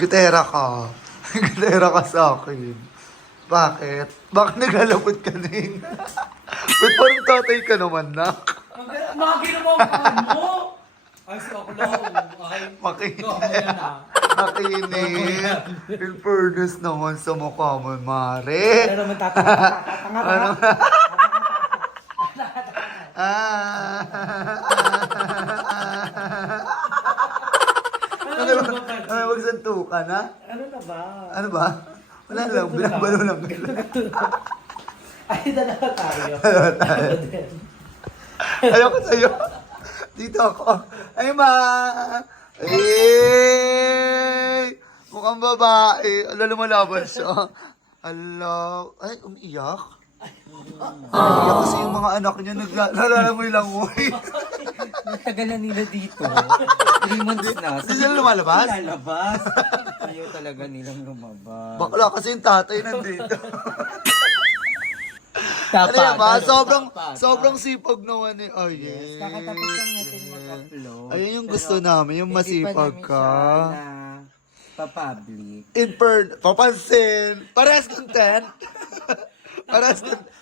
Gitera ka. Gitera ka sa akin. Bakit? Bakit naglalapot ka ning? Ba't parang tatay ka naman, nak? Magi naman ang mo! Ay, si ako lang. Ay, Makinis. yan ah. Makinis. In fairness naman sa mukha mo, Mare. Pero naman tatanga Ano? ka. Ah. Ano ba? Ano, magsanto ka na? Ano na ba? Ano ba? Wala lang, binabalo lang. Ay, dalawa tayo. Ayoko sa'yo. Dito ako. Ay, ma! Eh! Mukhang babae. Ala, lumalaban siya. Ala. Ay, umiiyak. Umiiyak kasi yung mga anak niya. Nalala mo yung langoy. Matagal na nila dito. 3 months na. Hindi sila lumalabas? Lalabas. Ayaw talaga nilang lumabas. Bakla kasi yung tatay nandito. Ano Tapat. yan, ma? Tapat. Sobrang sipag naman eh. Oh, yes. Kakatapos lang natin mag-upload. Ayun yung gusto namin, yung masipag ka. Pa-public. Papansin. Parehas content.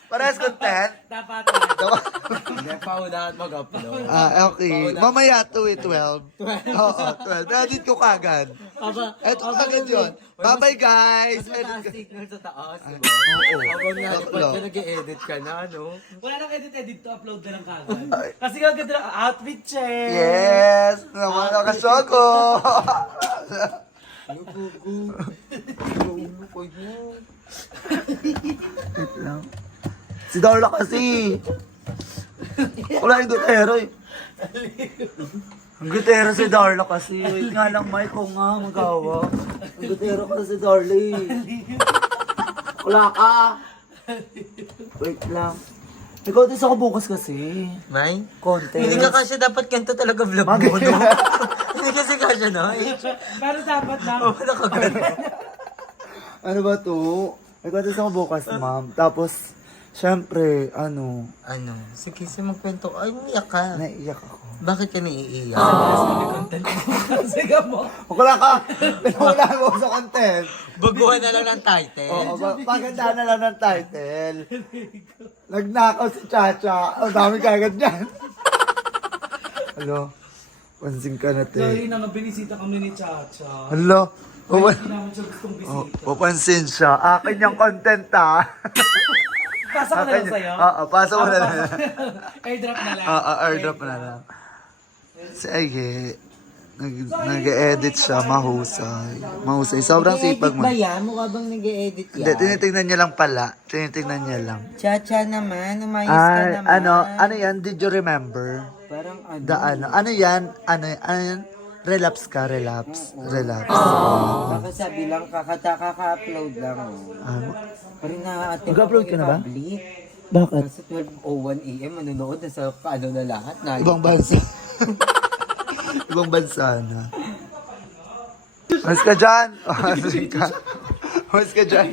Parehas content. Dapat. Hindi, paunahan mag-upload. Okay. Mamaya 12. Oo, 12. Edit ko kagad. Eto kagad yun. Bye-bye, guys. Mas mataas Edit ko. signal sa taas, di ba? Oo. Habang nga, Bakla. pag nag-edit ka na, no? Wala nang edit to upload na lang kagad. Kasi kagad na outfit check. Yes. Naman nakasyogo. Ano, gugu? Ulo ko yun. Wait lang. Si Darla kasi. Wala yung gutero eh. Ang gutero si Darla kasi. Wait nga lang, Mike, ko nga magawa. Ang gutero kasi si Darla eh. Wala ka. Wait lang. Ikaw din ako bukas kasi. May? Contest. Hindi ka kasi dapat ganito talaga vlog mo, no? Hindi kasi kasya, no? Pero dapat na. Oo, nakagano. Ano ba to? Ikaw din ako bukas, ma'am. Tapos, syempre, Ano? Sige, magkwento. Ay, umiyak ka. naiiyak ako. Bakit ka naiiyak? Sige mo. Wala ka! Wala mo sa content. Baguhan na lang ng title. Oo, paganda na lang ng title. Nagnakaw si Chacha. Ang dami kagad niyan. Hello? Pansin ka na, te. Sorry na nga, binisita kami ni Chacha. Hello? Hindi namin siya gustong bisita. Papansin siya. Akin yung content, ha? Pasa ko na lang sa'yo. Oo, pasa mo na lang. Airdrop na lang. Oo, airdrop na lang. Sige. Nag-edit siya, mahusay. Mahusay. Sobrang sipag mo. Nag-edit ba yan? Mukha bang nag-edit yan? Hindi, tinitingnan niya lang pala. Tinitingnan niya lang. Chacha naman, umayos ka naman. Ano yan? Did you remember? Parang ano? Ano yan? Ano yan? Relapse ka, relapse. Relapse. Baka sabi lang, kaka-upload lang. Ano? Parang na-attend Mag-upload ka na ba? Public. Bakit? Sa 12:01 AM, manonood na sa paano na lahat. Na Ibang bansa. Ibang bansa na. Mas ka dyan. Mas ka dyan.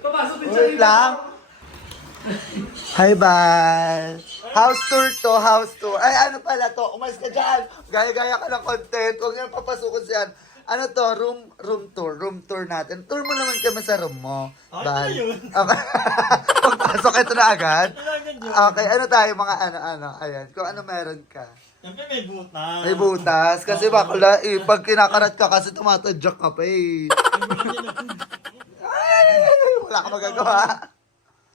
Papasok din siya Wait lang. Hi, bye. House tour to, house tour. Ay, ano pala to? Umalis ka dyan. Gaya-gaya ka ng content. Huwag niyan papasukin siyan. Ano to? Room tour natin. Tour mo naman kami sa room mo. Bye. Pagpasok, ito na agad. Okay, ano tayo mga ano. Ayan, kung ano meron ka. Siyempre may butas. May butas. Kasi bakla, pag kinakarat ka kasi tumatadyak ka pa eh. Ay, wala ka magagawa.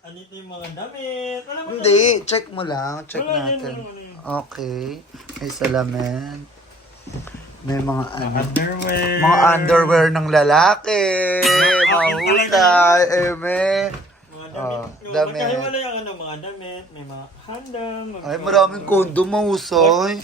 Anito yung mga damit. Alam mo Hindi, check mo lang. Check Wala, natin. yun. Okay. May salamin. May mga ano. underwear. Mga underwear ng lalaki. Mahusay. May. Mga Oh, damit. damit. Magkahiwala yung mga damit. May mga handang. Ay, maraming condom. Mahusay.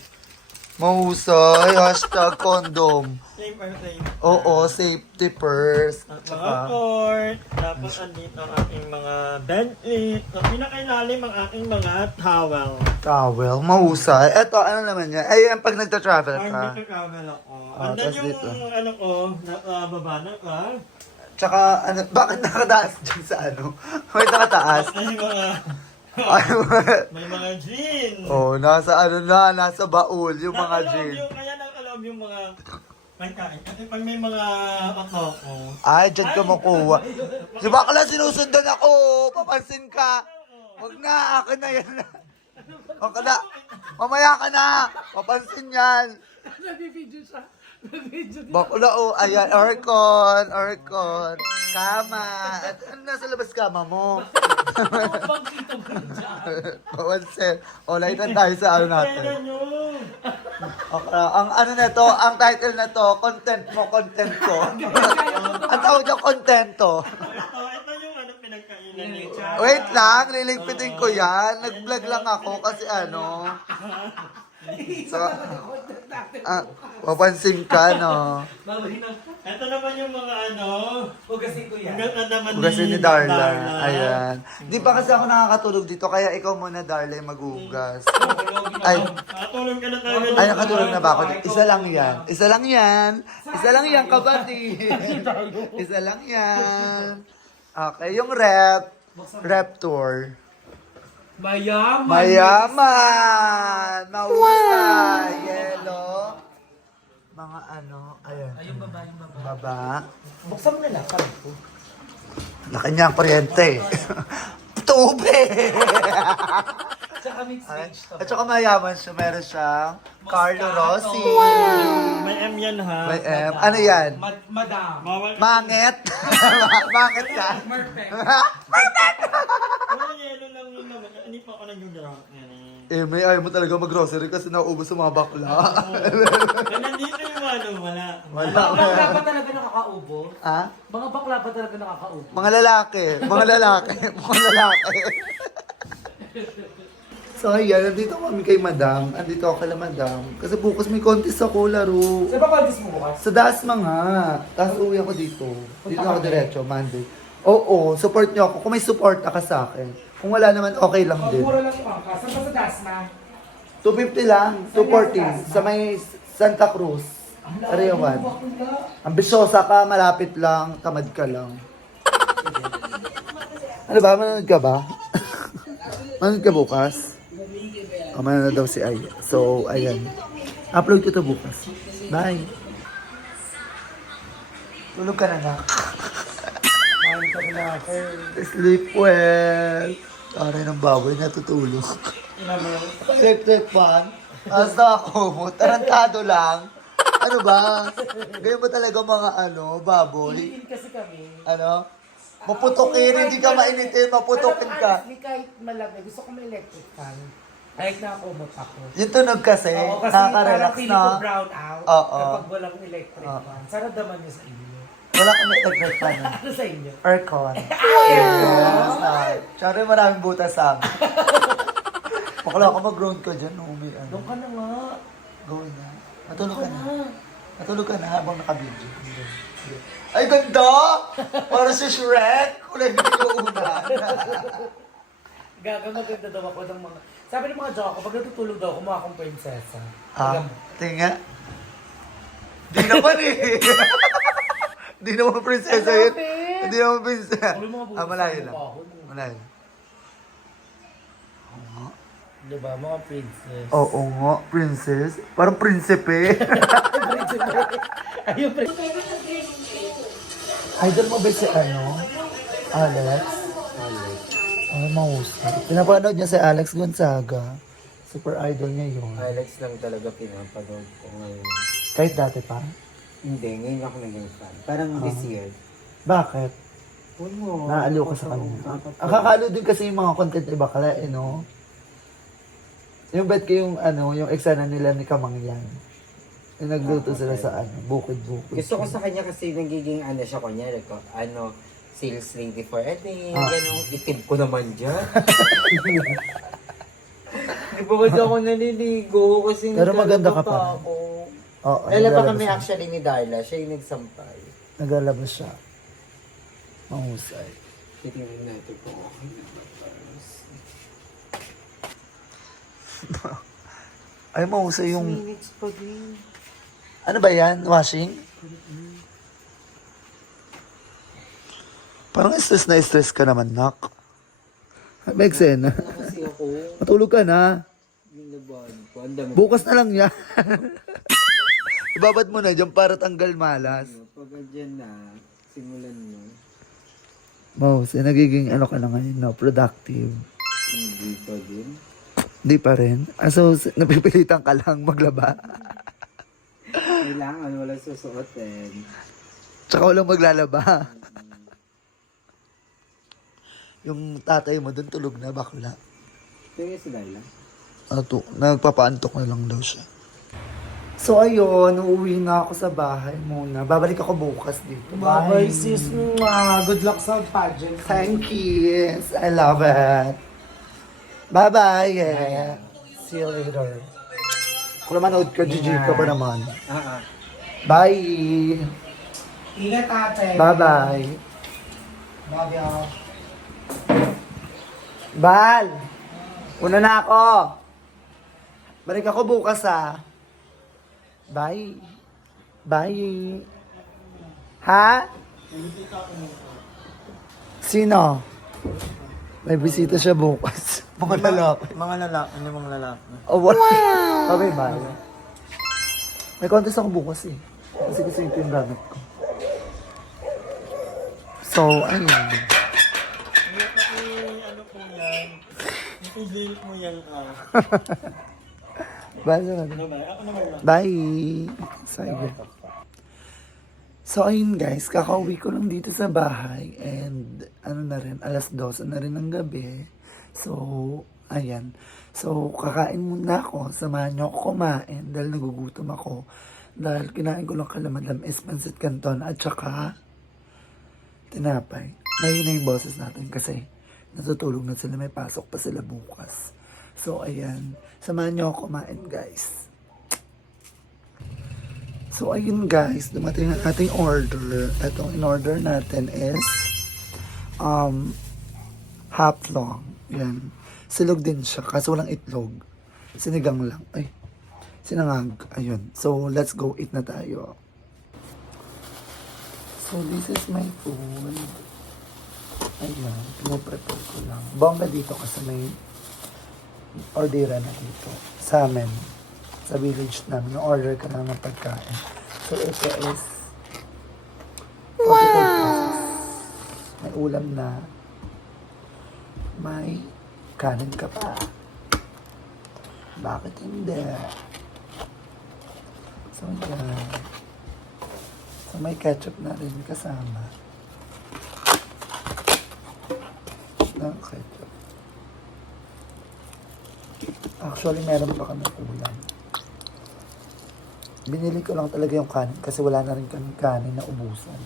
Mahusay. Hashtag condom. Same or same. Oo, safety first. At mga Tsaka, cord. Tapos andito ang aking mga bentley. At pinakailalim ang aking mga towel. towel. Mahusay. Eto, ano naman yan? Ay, yan pag nagta-travel ka. Parang nagka-travel ako. Ah, Andan tas yung dito. ano ko, baba na ka. Tsaka, ano, bakit nakataas dyan sa ano? May nakataas? May mga, Ay, may mga jeans. oh, nasa ano na, nasa baul yung mga Nakalob jeans. Kaya nakalob yung mga Pagkain. Kasi pag may mga ako, Ay, dyan ka makuha. Si bakla, sinusundan ako. Papansin ka. Huwag na, akin na yan. Huwag ka na. Mamaya ka na. Papansin yan. Nag-video siya. Nag-video din. Bakla, oh, ayan, Orcon. Kama. At ano nasa labas kama mo? Bangkito ka dyan. Papansin. O, laitan tayo sa ano natin. kailan nyo? Okay, ang ano na to, ang title na to, content mo, content ko. Ang tawag yung contento. Ito yung ano pinagkainan niyo. Wait lang, liligpitin ko yan. Nag-vlog lang ako kasi ano. So, mapansin ka, no? Babahin na. Ito naman yung mga ano. Hugasin ko yan. Hugat na naman Hugasin ni Darla. Ayan. Di pa kasi ako nakakatulog dito, kaya ikaw muna, Darla, yung maghugas. Ay, Tulong ka na tayo. ay, nakatulog na ba ako? Isa lang yan. Isa lang yan. Isa lang yan, kapatid. Isa lang yan. Okay, yung rep tour. Mayaman. Mayaman! Mahusay! Yellow. Mga ano, ayan. Ay, yung baba. Baba. Buksan mo na lang. Parang ito. Laki niya ang kuryente. Tubig! Tsaka mixed stage to. At saka mayaman siya. Meron siyang Carlo Rossi. May M yan ha. May M. Ano yan? Madam. Bawal. Mangit? Mangit ka? Perfect. Wala yelo lang yun naman. Hindi pa ako nag-drunk. Eh, may ayaw mo talaga mag-grocery kasi nauubos sa mga bakla. Nandito yung ano, wala. Wala. Mga bakla pa talaga nakakaubo? Ha? Mga bakla pa talaga nakakaubo? Mga lalaki. Mga lalaki. Mga lalaki. So, ayan. Nandito kami kay Madam. Andito ako kay Madam. Kasi bukas may contest ako, laro. Sa ba contest mo bukas? Sa Dasma nga. Tapos uwi ako dito. Dito ako diretso, Monday. Oo, support nyo ako. Kung may support ka sa akin. Kung wala naman, okay lang din. Mura lang yung angka. Saan ba sa Dasma? 250 lang, 240. Sa may Santa Cruz. Ariyawan. Ambisyosa ka, malapit lang, tamad ka lang. Ano ba? Manonood ka ba? Manonood ka bukas? Manonood daw si Ay. So, ayan. Upload ko to bukas. Bye. Tulog ka na na. Sleep well. Aray ng baboy, natutulog. Electric fan. Hasta ako, tarantado lang. Ano ba? Ganyan ba talaga mga ano, baboy? Initin kasi kami. Ano? Maputokin, hindi ka mainitin, maputokin ka. Honestly, kahit malamig, gusto ko may electric fan. Kahit nakumot ako. Yung tunog kasi, Oo, kasi parang nakaka-relax feeling na. ko brown out Oo. kapag walang electric fan. Sana daman niyo sa inyo. Wala kami electric fan. Ano sa inyo? Aircon. Yes. Tsaka maraming butas sa amin. Bakla ka mag-ground ka dyan. No? May ano. Doon ka na nga. Gawin na. Matulog ka na. Matulog ka na habang nakabidyo. Ay, ganda! Para si Shrek. Kulay na yung una. Maganda daw ako ng mga... Sabi ng mga joke ko, pag natutulog daw ako, mukha akong prinsesa. Ah, tinga. Di naman eh. Di naman prinsesa yun. Hindi naman prinsesa. Ulo mga butas Ah, malayo sa lang. mukha ko. Malayo. Diba, mga princess. Oo nga, princess. Parang prinsipe. Ayun, princess. Idol mo ba si ano? Alex? Ay, mahusay. Pinapanood niya si Alex Gonzaga. Super idol niya yun. Alex lang talaga pinapanood ko ngayon. Kahit dati pa? Hindi, ngayon ako naging fan. Parang this year. Bakit? Puno. Naaliw ka sa kanya. Akakalo din kasi yung mga content ni Bakla, eh, no? Yung bet ko yung, ano, yung eksena nila ni Kamangyan. Yung nagluto sila sa, ano, bukid-bukid. Gusto ko sa kanya kasi nagiging ano siya, kunyari ko, ano, sales lady for a day, Ah. ganun, itib ko naman dyan. Di ba kasi ako naliligo kasi Pero maganda ka naglalaba pa. ako. Oo, Lala pa naglalabas kami siya. actually ni Darla, siya yung nagsampay. Naglalabas siya. Mahusay. Titingnan natin kung okay na ba. Ay, mahusay yung... Minutes pa din. Ano ba yan? Washing? Parang stress ka naman, nak. May eksena. Kasi ako, Matulog ka na. binabahan ko. Ang dami. Bukas na lang yan. Ibabad mo na dyan para tanggal malas. Pag dyan na, simulan mo. Mouse, nagiging ano ka na ngayon, no? Productive. Hindi pa din. Di pa rin. So, napipilitan ka lang maglaba. Kailangan wala susuotin. Tsaka walang maglalaba. Yung tatay mo dun tulog na, bakla. Tingin si Laila. Nagpapaantok na lang daw siya. So ayun, uuwi na ako sa bahay muna. Babalik ako bukas dito. Bye, sis. Good luck sa pageant. Thank you. I love it. Bye-bye. Yeah. See you later. Kung manood ka, GG ka ba naman? Bye. Ingat ate. Bye-bye. Love y'all. Bal! Una na ako. Balik ako bukas ah. Bye. Bye. Ha? Sino? May bisita siya bukas. Mga lalaki. Mga lalaki, hindi mga lalaki. Oh, what? Okay, bye. May contest ako bukas eh. Kasi ito yung gamit ko. So, ayun. Ano po yan? I-delete mo yan Bye. Ano ba? Ako naman lang. Bye. Sige. So, ayun guys, kakauwi ko lang dito sa bahay and ano na rin, 12:00 na rin ng gabi. So, ayan. So, kakain muna ako. Samahan niyo ako kumain dahil nagugutom ako. Dahil kinain ko lang kalamadam is pancit canton at saka tinapay. Ngayon na yung boses natin kasi natutulog na sila. May pasok pa sila bukas. So, ayan. Samahan niyo ako kumain, guys. So, ayun guys, dumating ang ating order. Itong in-order natin is hotdog. Yan. Silog din siya, kasi walang itlog. Sinigang lang. Ay, sinangag. Ayun. So, let's go eat na tayo. So, this is my food. Ayan, pinaprepare ko lang. Bongga dito kasi may ordera na dito. Sa amin. Sa village namin, order ka lang ng pagkain. So, ito is 45 pesos. May ulam na. May kanin ka pa. Bakit hindi? So, yan. So, may ketchup na rin kasama. Ng ketchup. Actually, meron pa kami ulam. Binili ko lang talaga yung kanin kasi wala na rin kami kanin na ubusan.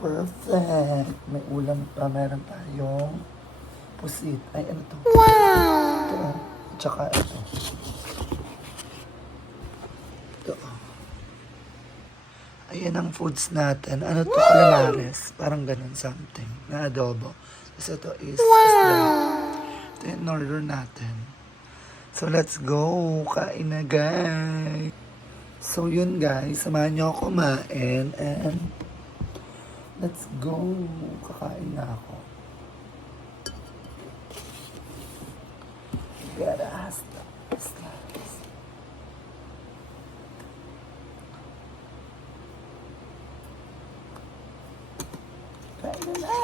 Perfect! May ulam pa. Meron tayong pusit. Ay, ano to? Wow! Ito. Tsaka ito. Ito. Ayan ang foods natin. Ano to? Calamares. Parang ganun something. Na adobo. Tapos ito is isda. Ito yung order natin. So let's go. Kain na guys. So yun guys. Samahan niyo ako kumain. And let's go. Kakain na ako. Gotta hasta. Kain na.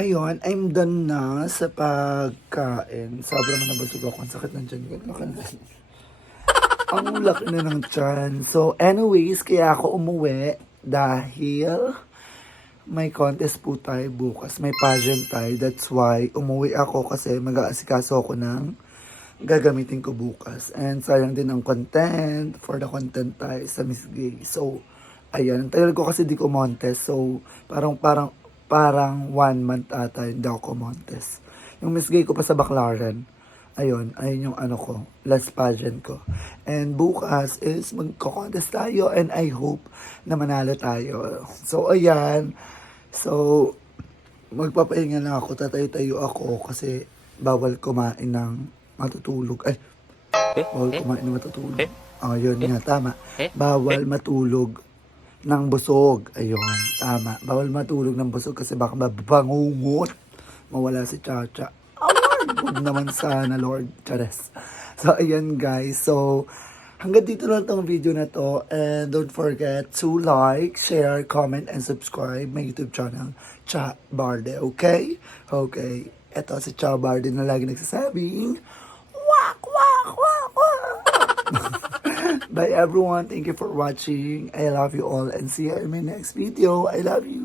ayun, I'm done na sa pagkain. Sobrang nabasog ako. Ang sakit ng tiyan ko. Ang laki na ng tiyan. So, anyways, kaya ako umuwi dahil may contest po tayo bukas. May pageant tayo. That's why umuwi ako kasi mag-aasikaso ako ng gagamitin ko bukas. And sayang din ang content for the content tayo sa Miss Gay. So, ayan. Ang tagal ko kasi di ko contest. So, parang 1 month ata hindi ako contest. Yung Miss Gay ko pa sa Baclaran. Ayun yung ano ko, last pageant ko. And bukas is magko-contest tayo and I hope na manalo tayo. So, ayan. So, magpapahinga na ako, tatayo-tayo ako kasi bawal kumain ng matutulog. Ay, bawal kumain ng matutulog. Yun nga, tama. Bawal matulog ng busog. Ayun, tama. Bawal matulog ng busog kasi baka mabangungot. Mawala si Chacha. Huwag naman sana, Lord. Chares. So, ayan guys. So, hanggang dito lang tong video na to. And don't forget to like, share, comment, and subscribe my YouTube channel, Cha Barde. Okay? Okay. Ito si Cha Barde na lagi nagsasabing, wak, wak, wak, wak. Bye everyone. Thank you for watching. I love you all and see you in my next video. I love you.